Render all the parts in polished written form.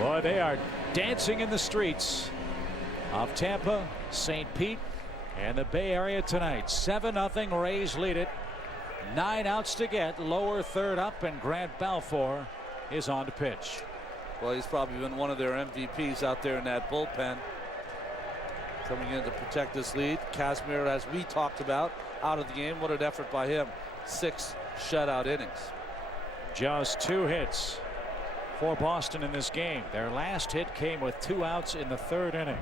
Boy, they are dancing in the streets of Tampa, St. Pete, and the Bay Area tonight. 7-0 Rays lead it. 9 outs to get. Lower third up, and Grant Balfour is on to pitch. Well, he's probably been one of their MVPs out there in that bullpen. Coming in to protect this lead. Kazmir, as we talked about, out of the game. What an effort by him. 6 shutout innings. Just 2 hits for Boston in this game. Their last hit came with 2 outs in the 3rd inning.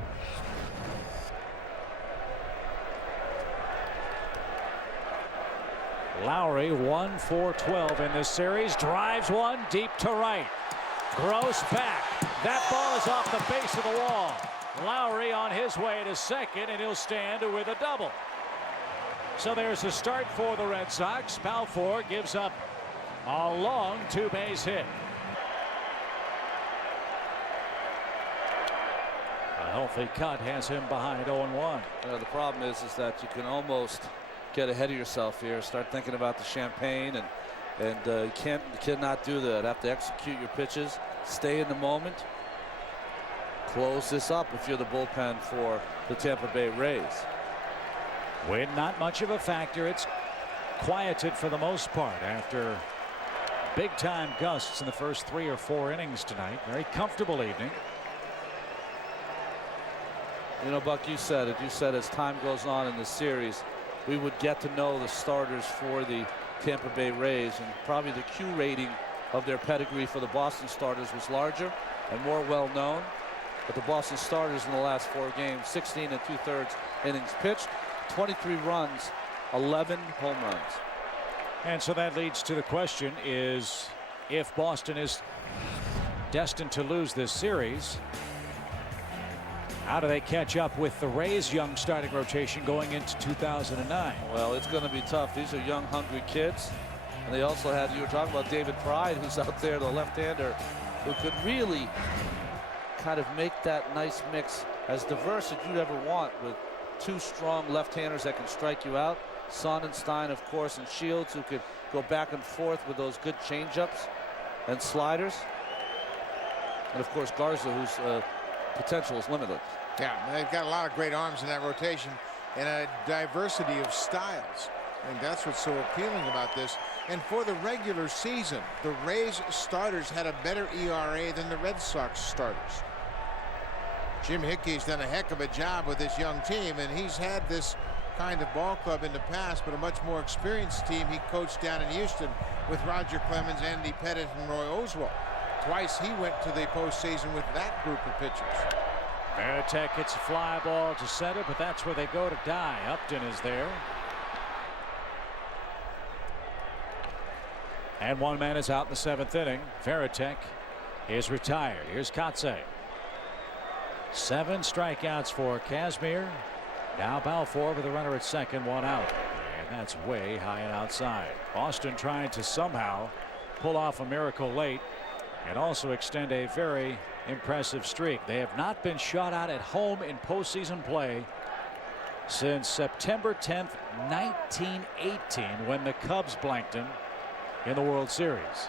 Lowry 1 for 12 in this series. Drives one deep to right. Gross back. That ball is off the base of the wall. Lowry on his way to second, and he'll stand with a double. So there's a start for the Red Sox. Balfour gives up a long 2-base hit. A healthy cut has him behind 0-1. The problem is that you can almost get ahead of yourself here. Start thinking about the champagne, and you cannot do that. Have to execute your pitches. Stay in the moment. Close this up if you're the bullpen for the Tampa Bay Rays. Wind not much of a factor. It's quieted for the most part after big time gusts in the first 3 or 4 innings tonight. Very comfortable evening. You know, Buck, you said it. You said as time goes on in the series, we would get to know the starters for the Tampa Bay Rays, and probably the Q rating of their pedigree for the Boston starters was larger and more well known. But the Boston starters in the last 4 games, 16 2/3 innings pitched, 23 runs, 11 home runs. And so that leads to the question is, if Boston is destined to lose this series, how do they catch up with the Rays' young starting rotation going into 2009? Well, it's going to be tough. These are young, hungry kids. And they also had, you were talking about David Pride, who's out there, the left-hander, who could really kind of make that nice mix as diverse as you'd ever want, with 2 strong left-handers that can strike you out. Sonnenstein, of course, and Shields, who could go back and forth with those good changeups and sliders. And, of course, Garza, whose potential is limited. Yeah, they've got a lot of great arms in that rotation and a diversity of styles. I think that's what's so appealing about this. And for the regular season, the Rays starters had a better ERA than the Red Sox starters. Jim Hickey's done a heck of a job with this young team, and he's had this kind of ball club in the past, but a much more experienced team he coached down in Houston with Roger Clemens, Andy Pettit, and Roy Oswalt. Twice he went to the postseason with that group of pitchers. Veritek hits a fly ball to center, but that's where they go to die. Upton is there. And 1 man is out in the 7th inning. Veritek is retired. Here's Kotze. 7 strikeouts for Kazmir. Now Balfour with a runner at second, 1 out. And that's way high and outside. Boston trying to somehow pull off a miracle late and also extend a very impressive streak. They have not been shut out at home in postseason play since September 10th, 1918, when the Cubs blanked them in the World Series.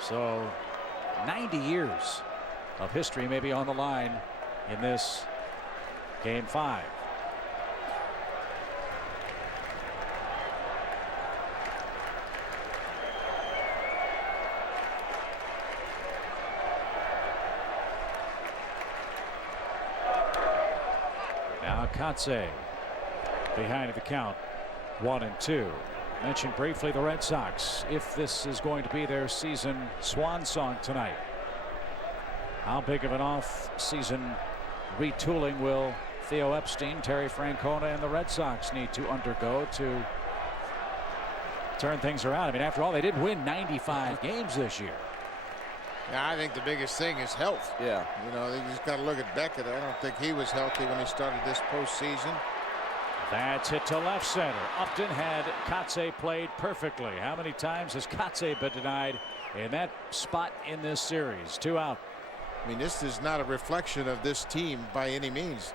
So 90 years of history may be on the line in this game 5. Now Kotze behind the count, 1-2. Mentioned briefly the Red Sox, if this is going to be their season swan song tonight. How big of an off-season retooling will Theo Epstein, Terry Francona, and the Red Sox need to undergo to turn things around? I mean, after all, they did win 95 games this year. Yeah, I think the biggest thing is health. Yeah. You know, you just got to look at Beckett. I don't think he was healthy when he started this postseason. That's hit to left center. Upton had Kotze played perfectly. How many times has Kotze been denied in that spot in this series? 2 out. I mean, this is not a reflection of this team by any means.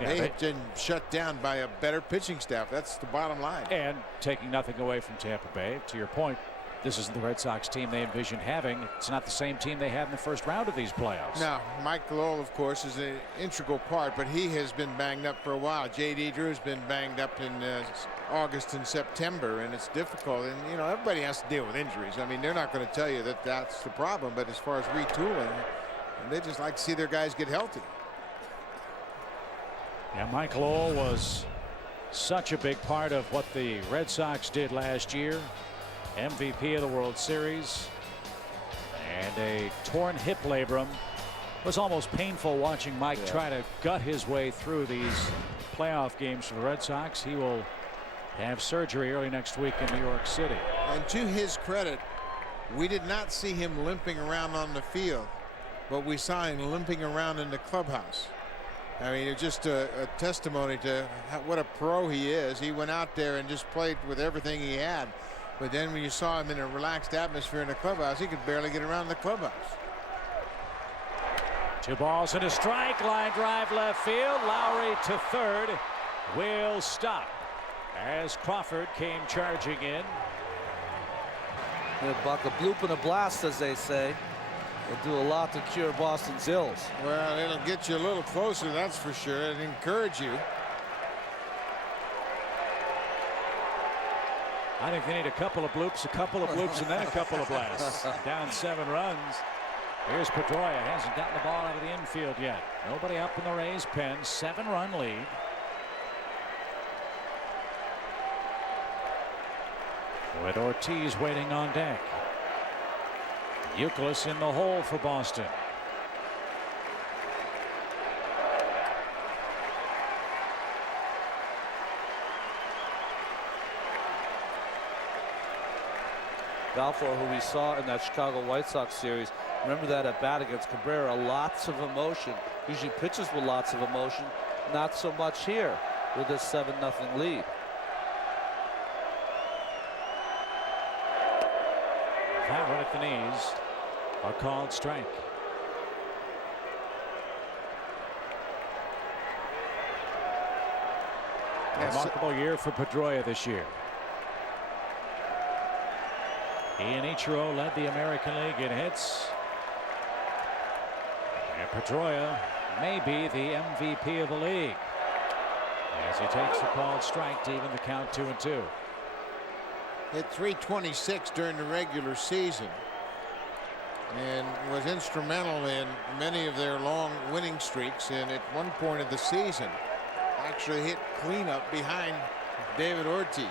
They have been shut down by a better pitching staff. That's the bottom line. And taking nothing away from Tampa Bay, to your point. this isn't the Red Sox team they envisioned having. It's not the same team they had in the first round of these playoffs. Now, Mike Lowell, of course, is an integral part, but he has been banged up for a while. J.D. Drew's been banged up in August and September, and it's difficult. And, you know, everybody has to deal with injuries. I mean, they're not going to tell you that that's the problem, but as far as retooling, they just like to see their guys get healthy. Yeah, Mike Lowell was such a big part of what the Red Sox did last year. MVP of the World Series, and a torn hip labrum. It was almost painful watching Mike try to gut his way through these playoff games for the Red Sox. He will have surgery early next week in New York City. And to his credit, we did not see him limping around on the field, but we saw him limping around in the clubhouse. I mean, it's just a testimony to what a pro he is. He went out there and just played with everything he had. But then when you saw him in a relaxed atmosphere in the clubhouse, he could barely get around the clubhouse. 2 balls and a strike. Line drive left field. Lowry to third. Will stop as Crawford came charging in. Buck, a bloop and a blast, as they say. Will do a lot to cure Boston's ills. Well, it'll get you a little closer, that's for sure, and encourage you. I think they need a couple of bloops, and then a couple of blasts. Down 7 runs. Here's Pedroia. Hasn't gotten the ball out of the infield yet. Nobody up in the Rays' pen. 7-run lead. With Ortiz waiting on deck. Youkilis in the hole for Boston. Balfour, who we saw in that Chicago White Sox series, remember that at bat against Cabrera, lots of emotion. Usually pitches with lots of emotion, not so much here with this 7-0 lead. That one at the knees. A called strike. Remarkable year for Pedroia this year. Ian Ichiro led the American League in hits. And Pedroia may be the MVP of the league as he takes the called strike to even the count 2-2. Hit .326 during the regular season and was instrumental in many of their long winning streaks, and at one point of the season actually hit cleanup behind David Ortiz.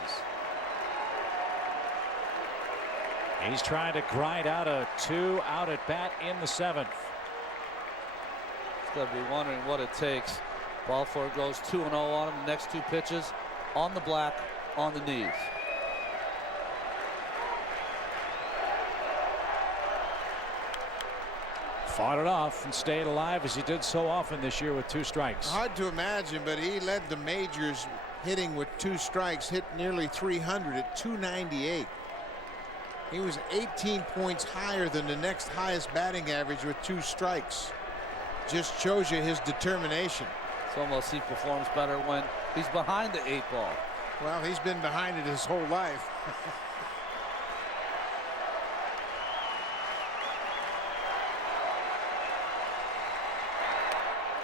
He's trying to grind out a 2-out at bat in the 7th. He's got to be wondering what it takes. Balfour goes 2-0 on him. The next 2 pitches on the black, on the knees. Fought it off and stayed alive as he did so often this year with 2 strikes. Hard to imagine, but he led the majors hitting with 2 strikes, hit nearly 300 at .298. He was 18 points higher than the next highest batting average with 2 strikes. Just shows you his determination. It's almost he performs better when he's behind the 8 ball. Well, he's been behind it his whole life.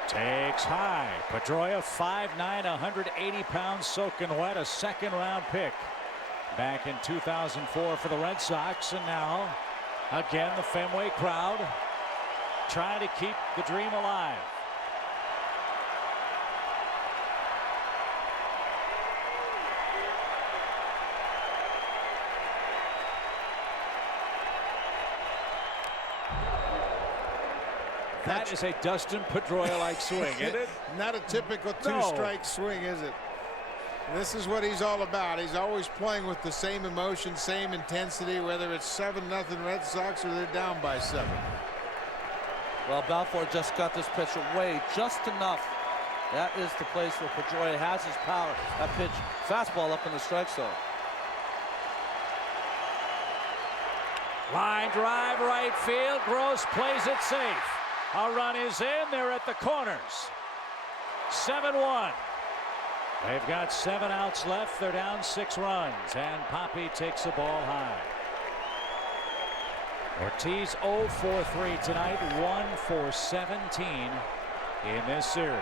Takes high. Pedroia 5'9", 180 pounds soaking wet. A 2nd-round pick back in 2004 for the Red Sox. And now again the Fenway crowd trying to keep the dream alive. That is a Dustin Pedroia-like swing, isn't it? Not a typical 2-strike swing, is it? This is what he's all about. He's always playing with the same emotion, same intensity, whether it's 7-0 Red Sox or they're down by 7. Well, Balfour just got this pitch away just enough. That is the place where Pedroia has his power. That pitch, fastball up in the strike zone. Line drive right field. Gross plays it safe. A run is in. They're at the corners. 7-1. They've got 7 outs left. They're down 6 runs, and Poppy takes the ball high. Ortiz 0 for 3 tonight, 1 for 17 in this series.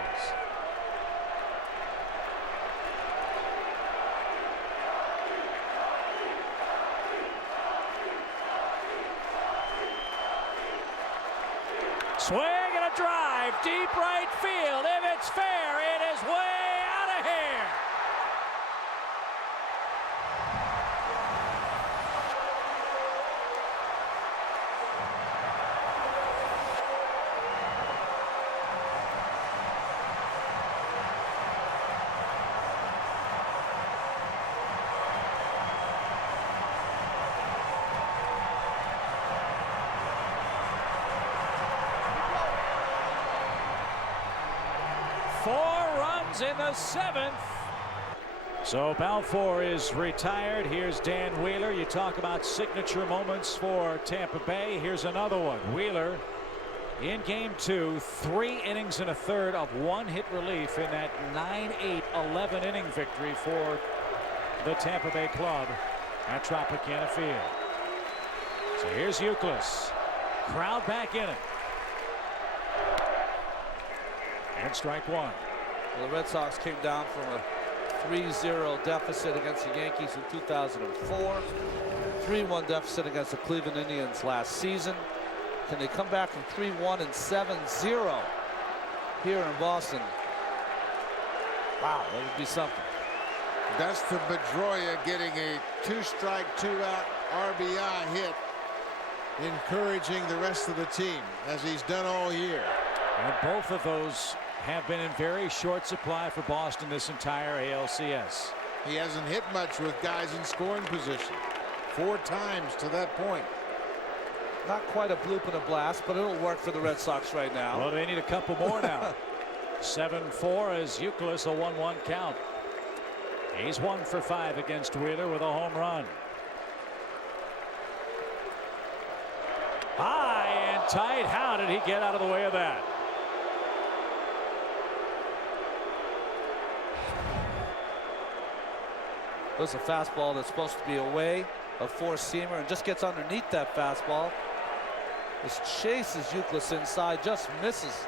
Swing and a drive, deep right field. If it's fair, it is way out of here. In the 7th. So Balfour is retired. Here's Dan Wheeler. You talk about signature moments for Tampa Bay. Here's another one. Wheeler in game 2, 3 innings and a third of 1-hit relief in that 9-8 11 inning victory for the Tampa Bay club at Tropicana Field. So here's Youkilis. Crowd back in it. And strike one. Well, the Red Sox came down from a 3-0 deficit against the Yankees in 2004, 3-1 deficit against the Cleveland Indians last season. Can they come back from 3-1 and 7-0 here in Boston? Wow, that would be something. Dustin Pedroia getting a 2-strike, 2-out RBI hit, encouraging the rest of the team as he's done all year. And both of those have been in very short supply for Boston this entire ALCS. He hasn't hit much with guys in scoring position. 4 times to that point. Not quite a bloop and a blast, but it'll work for the Red Sox right now. Well, they need a couple more now. 7-4 as Youkilis, a 1-1 count. He's 1 for 5 against Wheeler with a home run. High and tight. How did he get out of the way of that? There's a fastball that's supposed to be away, a four-seamer, and just gets underneath that fastball. This chases Youkilis inside, just misses.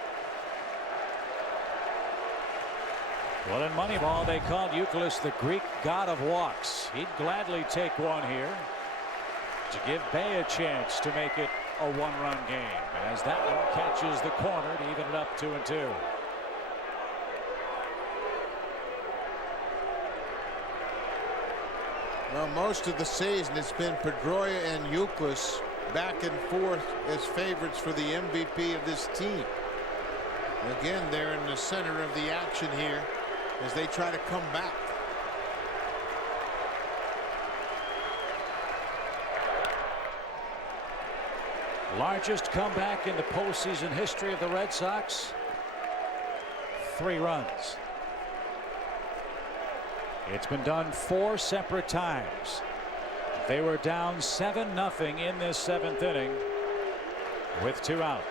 Well, in Moneyball, they called Youkilis the Greek god of walks. He'd gladly take one here to give Bay a chance to make it a 1-run game, as that one catches the corner to even it up 2-2. Well, most of the season it's been Pedroia and Youkilis back and forth as favorites for the MVP of this team. Again, they're in the center of the action here as they try to come back. Largest comeback in the postseason history of the Red Sox. 3 runs. It's been done 4 separate times. They were down 7-0 in this 7th inning with 2 out.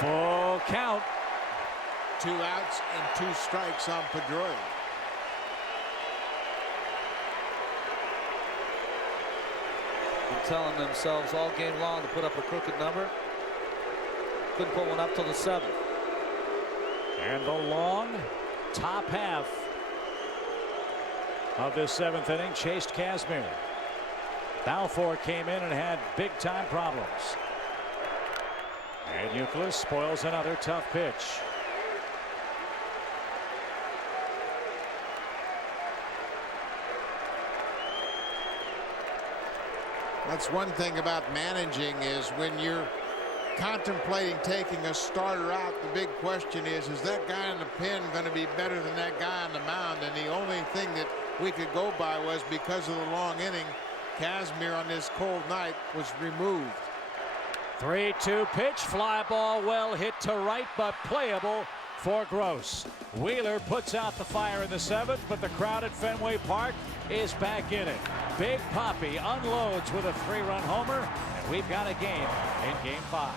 Full count. 2 outs and 2 strikes on Pedroia. Telling themselves all game long to put up a crooked number. Couldn't put one up till the 7th. And the long top half of this 7th inning chased Kazmir. Balfour came in and had big time problems. And Youkilis spoils another tough pitch. That's one thing about managing, is when you're contemplating taking a starter out, the big question is that guy in the pen going to be better than that guy on the mound? And the only thing that we could go by was, because of the long inning, Kazmir on this cold night was removed. 3-2 pitch, fly ball, well hit to right, but playable for Gross. Wheeler puts out the fire in the 7th, but the crowd at Fenway Park is back in it. Big Papi unloads with a 3-run homer, and we've got a game in Game 5.